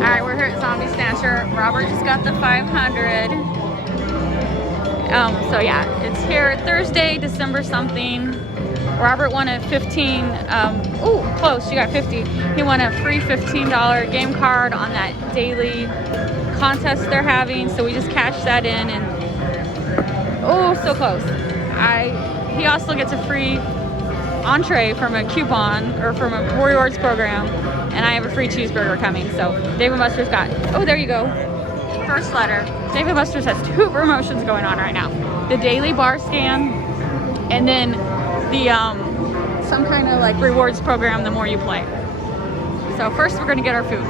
Alright, we're here at Zombie Snatcher. Robert just got the 500. So yeah, it's here Thursday, December something. Robert won a 15, ooh, close, she got 50. He won a free $15 game card on that daily contest they're having. So we just cashed that in and, oh, so close. He also gets a free entree from a coupon or from a rewards program, and I have a free cheeseburger coming. So Dave & Buster's got, oh, there you go, first letter. Dave & Buster's has 2 promotions going on right now: the daily bar scan, and then the some kind of like rewards program the more you play. So first we're gonna get our food.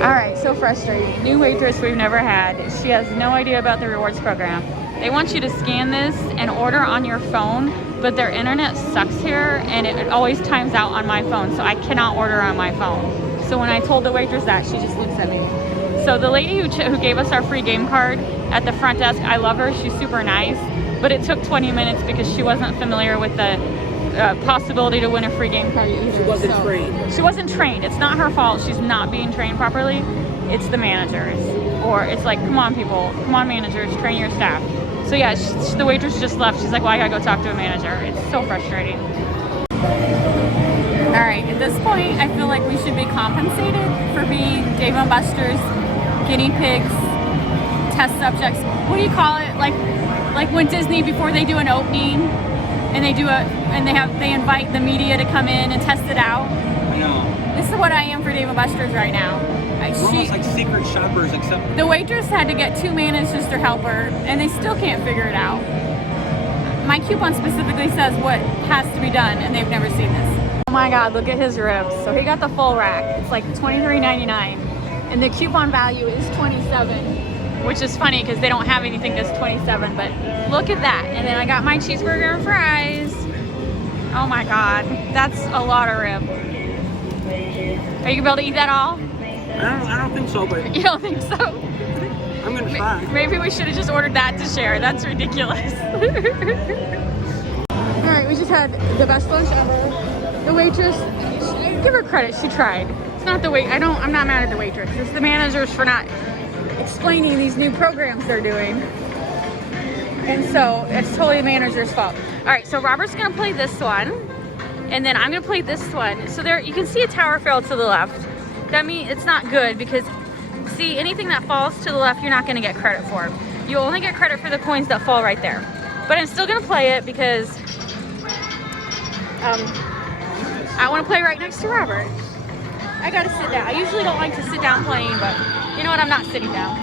All right, so frustrating. New waitress we've never had. She has no idea about the rewards program. They want you to scan this and order on your phone, but their internet sucks here and it always times out on my phone, so I cannot order on my phone. So when I told the waitress that, she just looks at me. So the lady who gave us our free game card at the front desk, I love her, she's super nice, but it took 20 minutes because she wasn't familiar with the possibility to win a free game card either. She wasn't trained. She wasn't trained. It's not her fault. She's not being trained properly. It's the managers. Or it's like, come on people, come on managers, train your staff. So yeah, the waitress just left. She's like, well, I gotta go talk to a manager. It's so frustrating. All right, at this point, I feel like we should be compensated for being Dave & Buster's guinea pigs, test subjects. What do you call it? Like when Disney, before they do an opening, and they invite the media to come in and test it out. I know. This is what I am for Dave & Buster's right now. We're almost like secret shoppers, except the waitress had to get 2 managers to help her, and they still can't figure it out. My coupon specifically says what has to be done, and they've never seen this. Oh my God, look at his ribs. So he got the full rack. It's like $23.99, and the coupon value is $27, which is funny because they don't have anything that's $27. But look at that. And then I got my cheeseburger and fries. Oh my God, that's a lot of rib. Are you gonna be able to eat that all? I don't think so, but You don't think so? I'm gonna try. Maybe we should have just ordered that to share. That's ridiculous. All right, we just had the best lunch ever. The waitress, give her credit, she tried. It's not the I'm not mad at the waitress. It's the managers for not explaining these new programs they're doing. And so it's totally the manager's fault. All right, so Robert's gonna play this one, and then I'm gonna play this one. So there, you can see a tower fail to the left. That means it's not good because, see, anything that falls to the left, you're not gonna get credit for. You only get credit for the coins that fall right there. But I'm still gonna play it because I wanna play right next to Robert. I gotta sit down. I usually don't like to sit down playing, but you know what, I'm not sitting down.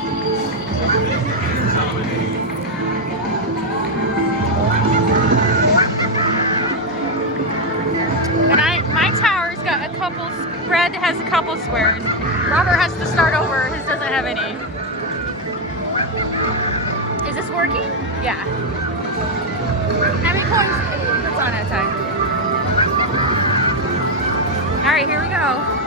And my tower's got a couple, red has a couple squares. Robert has to start over, his doesn't have any. Is this working? Yeah. How many coins? That's on that time. All right, here we go.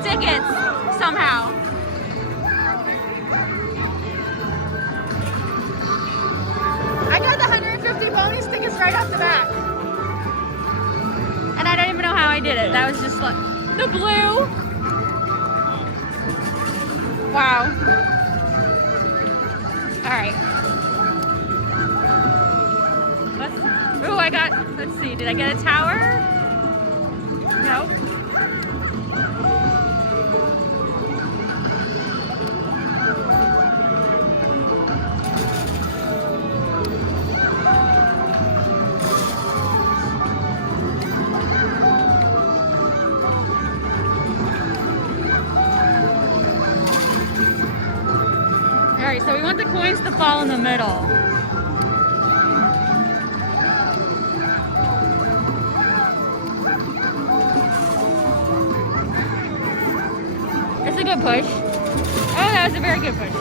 Tickets somehow. I got the 150 bonus tickets right off the bat. And I don't even know how I did it. That was just like the blue. Wow. All right. Let's see, did I get a tower? Nope. Alright, so we want the coins to fall in the middle. It's a good push. Oh, that was a very good push.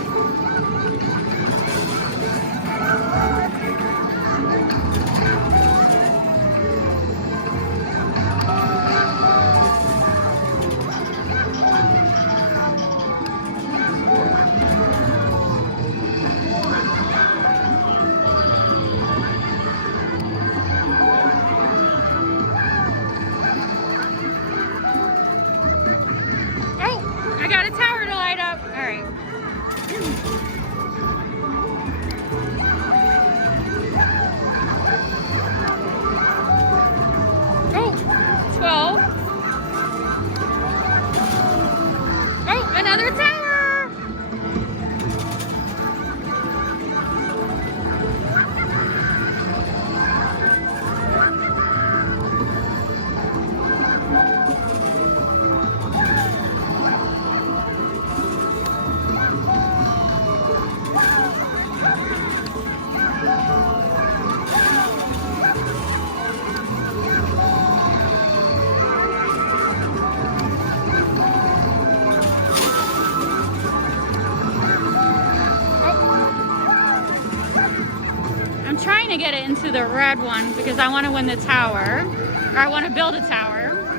to get it into the red one because I want to win the tower. Or I want to build a tower. Oh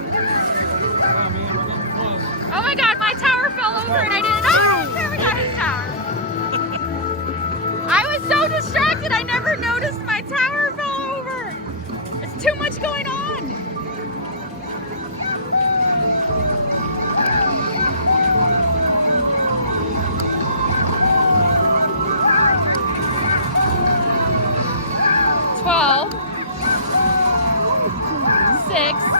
man, we're getting close. Oh my god, my tower fell over and I didn't. Oh, there we got his tower. I was so distracted, I never noticed my tower fell over. It's too much going on. $12, $6.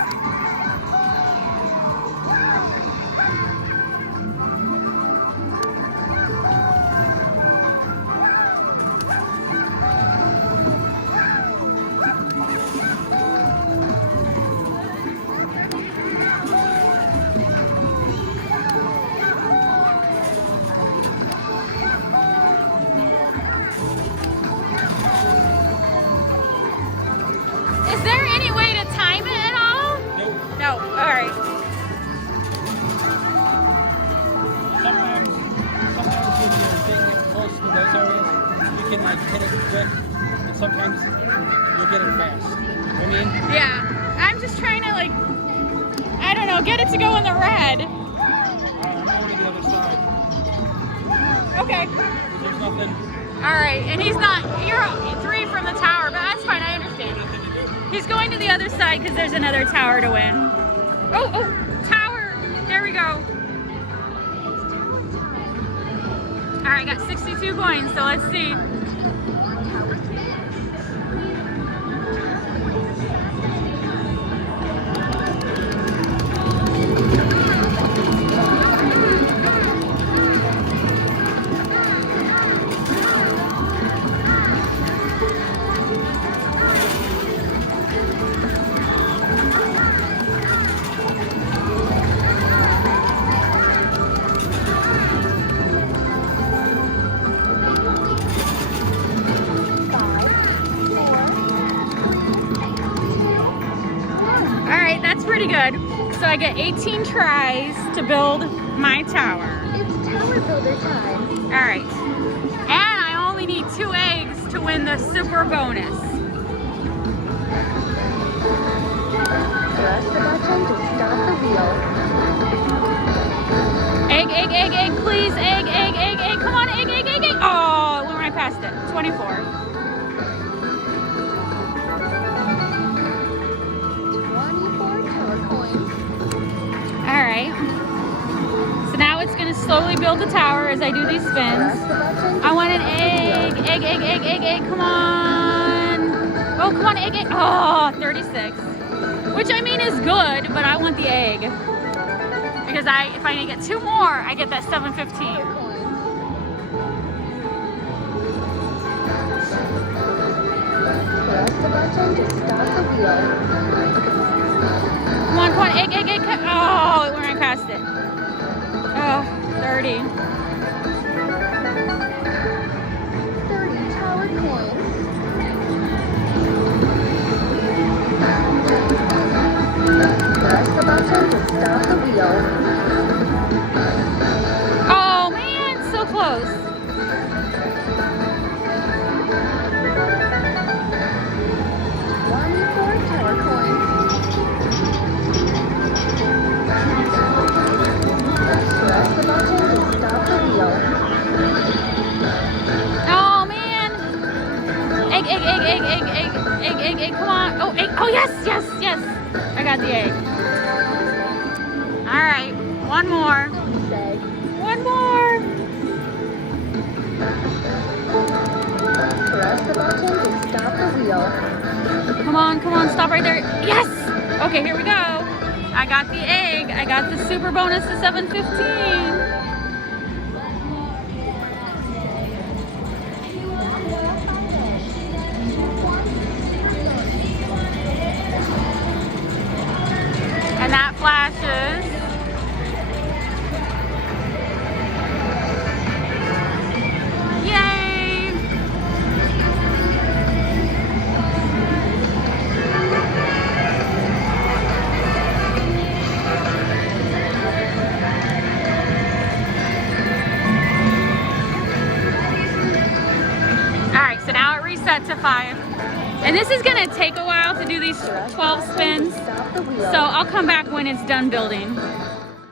Is there any way to time it at all? Nope. No. All right. Sometimes when you're getting it close to those areas, you can like hit it quick, and sometimes you'll get it fast. You know what I mean? Yeah. I'm just trying to like, I don't know, get it to go in the red. I'm going to the other side. Okay. There's nothing. All right. And he's not. You're 3 from the tower, but that's fine. I understand. Nothing to do. He's going to the other side because there's another tower to win. Oh, tower. There we go. All right, I got 62 coins, so let's see. That's pretty good. So I get 18 tries to build my tower. It's tower builder time. All right. And I only need 2 eggs to win the super bonus. Press the button to start the wheel. Egg, please. Egg. Come on, egg. Oh, it went right past it. 24. 24 tower coins. All right. So now it's going to slowly build the tower as I do these Press spins. the button. I want an egg. Come on. Oh, come on, egg. Oh, 36. Which I mean is good, but I want the egg. Because if I get 2 more, I get that 715. Press the button to start the wheel. Come on, egg. Oh, it went right past it. Oh, 30. 30 tower coins. Press the button to start the wheel. Oh man, so close. 24 tower coins. Press the button to start the wheel. Oh man. Egg. Come on. Oh, egg. Oh, yes. I got the egg. All right, one more. Egg. One more. Press the button to start the wheel. Come on, stop right there. Yes! Okay, here we go. I got the egg. I got the super bonus of 715. And that flashes. Yay! All right, so now it resets to 5. And this is gonna take a while to do these 12 spins. Stop the wheel. So I'll come back when it's done building.